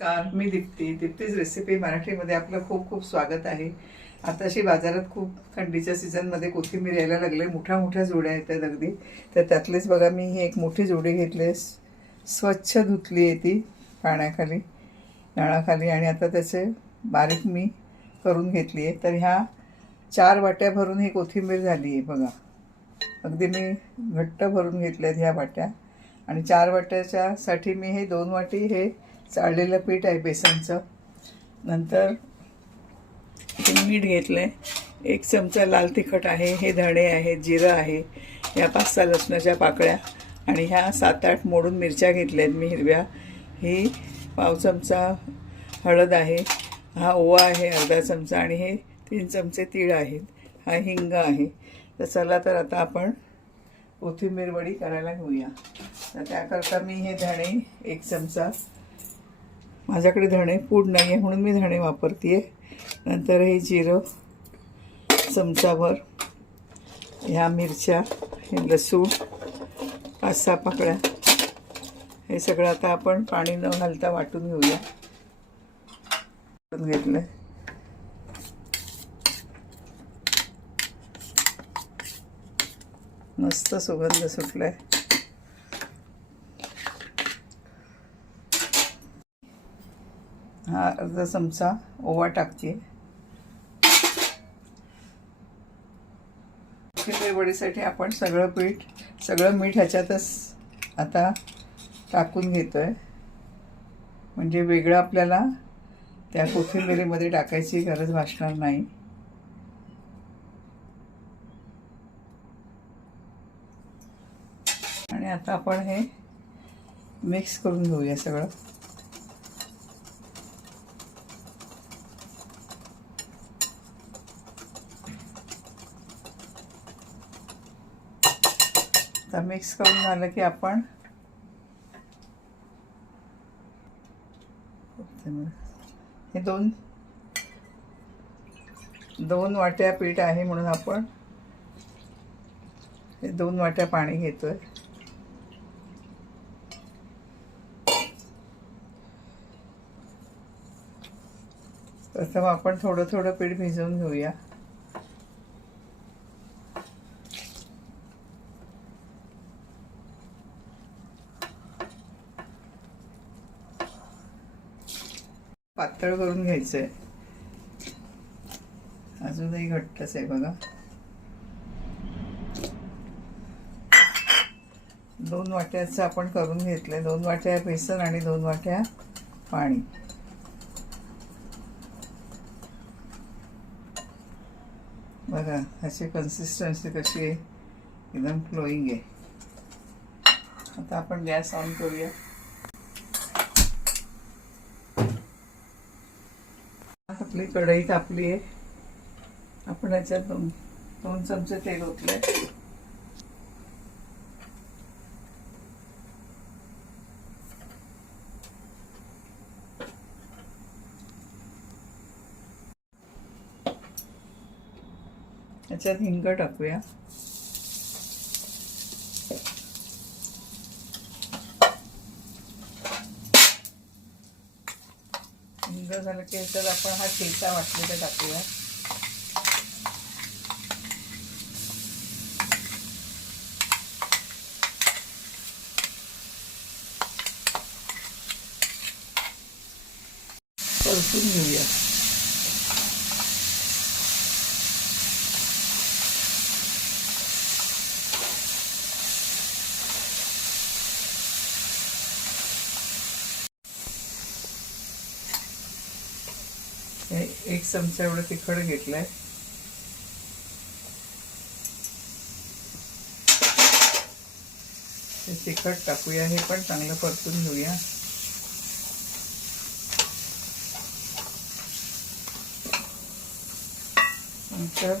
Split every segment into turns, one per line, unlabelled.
नमस्कार मी दीप्ती. दीप्तीज रेसिपी मराठीमध्ये आपलं खूप खूप स्वागत आहे. आताशी बाजारात खूप थंडीच्या सीझनमध्ये कोथिंबीर यायला लागले. मोठ्या मोठ्या जोड्या येतात अगदी. तर त्यातलेच बघा मी ही एक मोठी जोडी घेतली स्वच्छ धुतली आहे ती पाण्याखाली नळाखाली. आणि आता त्याचे बारीक मी करून घेतली आहे. तर ह्या चार वाट्या भरून ही कोथिंबीर झाली आहे बघा. अगदी मी घट्ट भरून घेतल्या आहेत ह्या वाट्या. आणि चार वाट्याच्यासाठी मी हे दोन वाटी हे चाळलेलं पीठ आहे बेसनचं. नंतर मीठ घेतलं आहे एक चमचा लाल तिखट आहे हे धणे आहे जिरं आहे ह्या पाच सहा लसणाच्या पाकळ्या आणि ह्या सात आठ मोडून मिरच्या घेतल्या आहेत मी हिरव्या. ही पाव चमचा हळद आहे हा ओवा आहे अर्धा चमचा आणि हे तीन चमचे तीळ आहेत. हा हिंग आहे. तर चला तर आता आपण कोथिंबीर वडी करायला घेऊया. तर त्याकरता मी हे धणे एक चमचा माझ्याकडे धणे पूड नाही आहे म्हणून मी धणे वापरते आहे नंतर हे जिरं चमचाभर ह्या मिरच्या हे लसूण पाच सहा पाकळ्या. हे सगळं आता आपण पाणी न घालता वाटून घेऊया. वाटून घेतलं मस्त सुगंध सुटलाय. हा अर्धा चमचा ओवा टाकते. कोथिंबीर वडीसाठी आपण सगळं पीठ सगळं मीठ ह्याच्यातच आता टाकून घेतो आहे म्हणजे वेगळं आपल्याला त्या कोथिंबिरीमध्ये टाकायची गरज भासणार नाही. आणि आता आपण हे मिक्स करून घेऊया सगळं. आता मिक्स करून झालं की आपण हे दोन दोन वाट्या पीठ आहे म्हणून आपण हे दोन वाट्या पाणी घेतोय. प्रथम आपण थोडं थोडं पीठ भिजवून घेऊया. पातळ करून घ्यायचं आहे अजूनही घट्टच आहे बघा. दोन वाट्याचं आपण करून घेतलंय. दोन वाट्या बेसन आणि दोन वाट्या पाणी. बघा ह्याची कन्सिस्टन्सी कशी आहे. एकदम फ्लोईंग आहे. आता आपण गॅस ऑन करूया. आपली कढई तापली आहे. आपण याच्यात दोन दोन चमचे तेल ओतले याच्यात हिंग टाकूया. असेल तर आपण हा ठेचा वाटलेला टाकूया. परतून घेऊया हे एक चमचा एवढं तिखट घेतलंय. तिखट टाकूया हे पण चांगलं परतून घेऊया. नंतर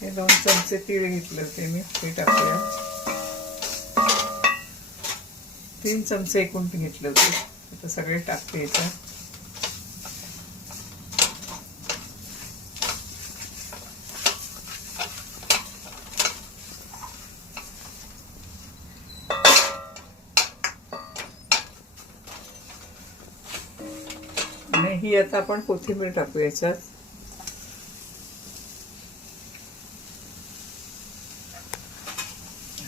हे दोन चमचे तीळ घेतले होते मी ते टाकूया. तीन चमचे एकूण घेतले होते. आता सगळे टाकते याच्यात ही आता आपण कोथिंबीर टाकू याच्यात.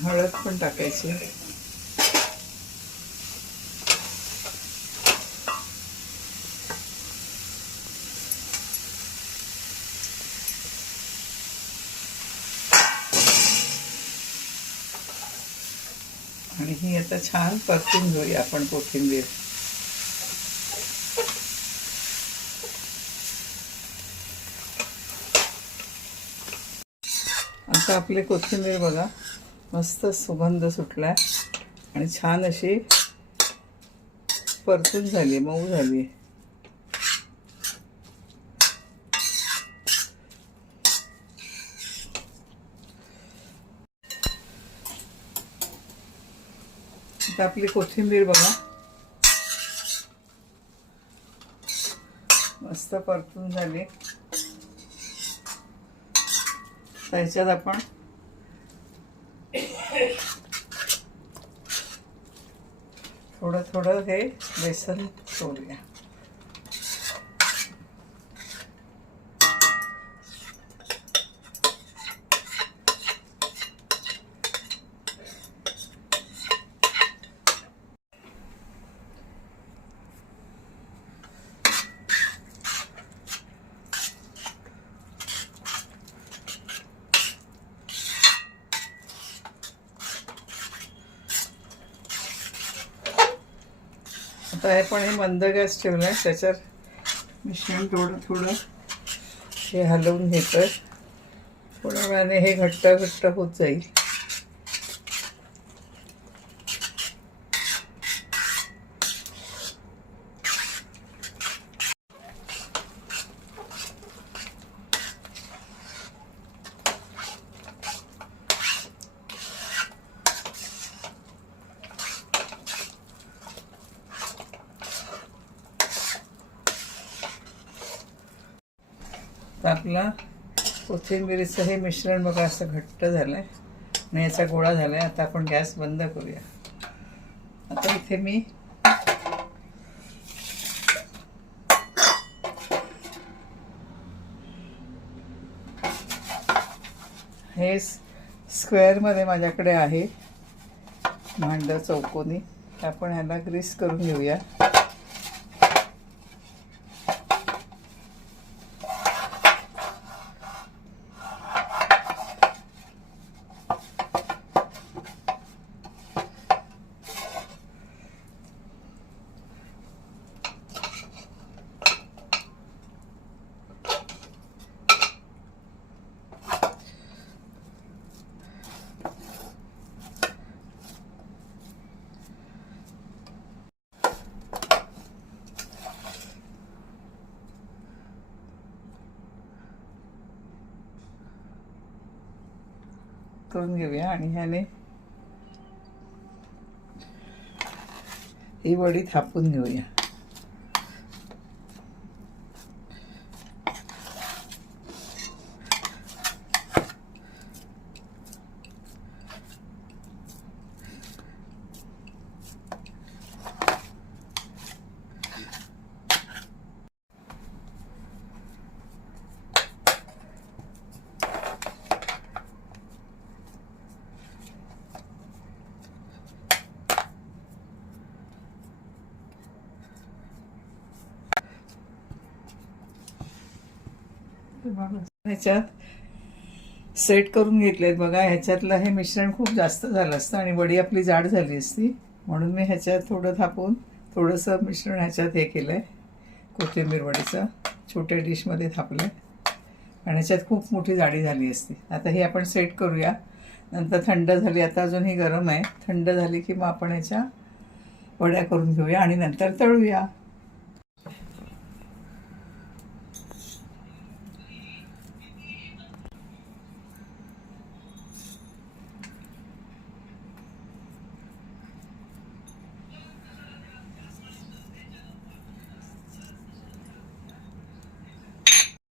हळद पण टाकायची. आता छान परतून घेऊया आपण कोथिंबीर. आता आपली कोथिंबीर बघा मस्त सुगंध सुटलाय आणि छान अशी परतून झाली मऊ झाली. आता आपली कोथिंबीर बघा. मस्त परतून झाली. त्याच्यात आपण थोडं थोडं हे बेसन सोडूया आहे पण हे मंद गॅस ठेवलाय त्याच्यात मिश्रण थोडं थोडं हे हलवून घेतं थोड्या वेळाने हे घट्ट घट्ट होत जाईल. तर आपला कोथिंबिरीचं हे मिश्रण बघा असं घट्ट झालं आहे आणि याचा गोळा झाला आहे आता आपण गॅस बंद करूया. आता इथे मी हे स्क्वेअरमध्ये माझ्याकडे आहे भांडं चौकोनी. आपण ह्याला ग्रीस करून घेऊया. करून घेऊया आणि ह्याने ही वडी थापून घेऊया. ह्याच्यात सेट करून घेतलेत. बघा ह्याच्यातलं हे मिश्रण खूप जास्त झालं असतं आणि वडी आपली जाड झाली असती. म्हणून मी ह्याच्यात थोडं थापून थोडंसं मिश्रण ह्याच्यात हे केलं आहे कोथिंबीर वडीचं छोट्या डिशमध्ये थापलं आणि ह्याच्यात खूप मोठी जाडी झाली असती. आता हे आपण सेट करूया. नंतर थंड झाली. आता अजून ही गरम आहे. थंड झाली की मग आपण ह्याच्या वड्या करून घेऊया आणि नंतर तळूया.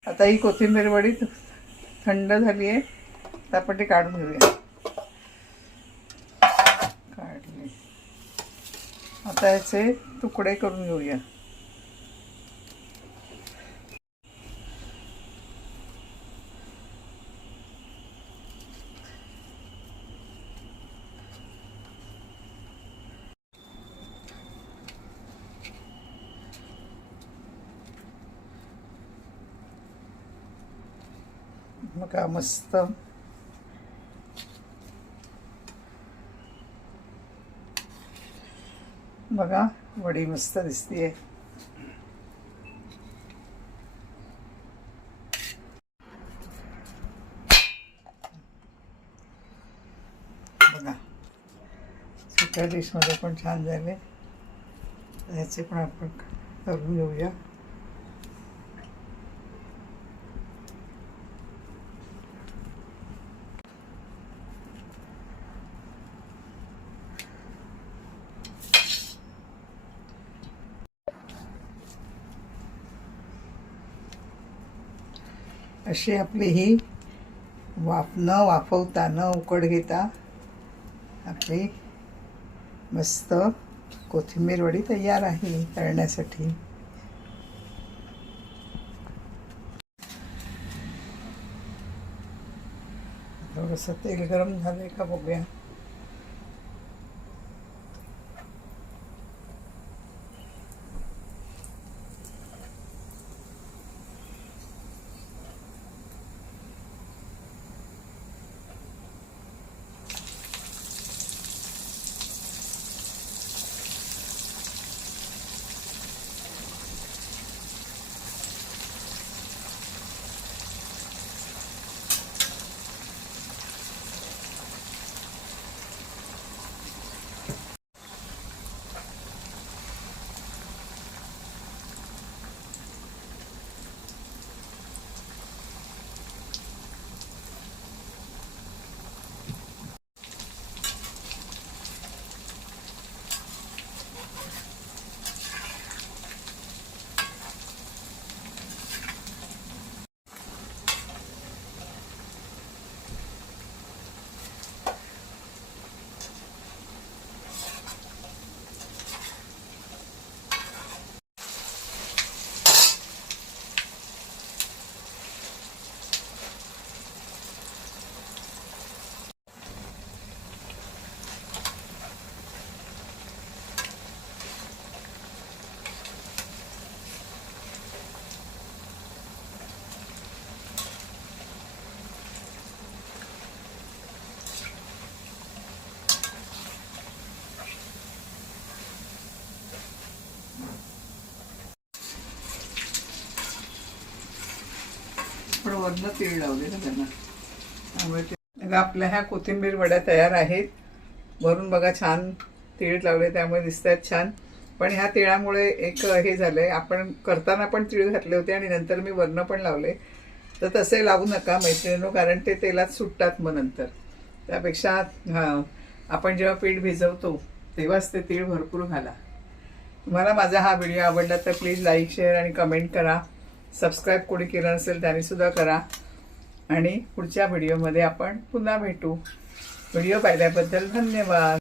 आता ही कोथिंबीर वडी थंड झाली आहे तर आपण ती काढून घेऊया. काढली. आता याचे तुकडे करून घेऊया. बघा मस्त बघा वडी मस्त दिसतीये. बघा सुक्या डिशमध्ये पण छान झाले. ह्याचे पण आपण करून घेऊया. असे आपली ही वाफ न वाफवता न उकड घेता आपली मस्त कोथिंबीर वडी तयार आहे तळण्यासाठी थोडंसं तेल गरम झालं आहे का बघूया पण वरनं तीळ लावले त्यांना. त्यामुळे ते आपल्या ह्या कोथिंबीर वड्या तयार आहेत. वरून बघा छान तीळ लावले त्यामुळे दिसत आहेत छान. पण ह्या तिळामुळे एक हे झालं आहे आपण करताना पण तीळ घातले होते आणि नंतर मी वरनं पण लावले. तर तसे लावू नका मैत्रिणीनो कारण ते तेलात सुटतात मग नंतर. त्यापेक्षा आपण जेव्हा पीठ भिजवतो तेव्हाच ते तीळ भरपूर घाला. तुम्हाला माझा हा व्हिडिओ आवडला तर प्लीज लाईक शेअर आणि कमेंट करा. सबस्क्राईब कोणी केलं नसेल त्याने सुद्धा करा. आणि पुढच्या व्हिडिओमध्ये आपण पुन्हा भेटू. व्हिडिओ पाहिल्याबद्दल धन्यवाद.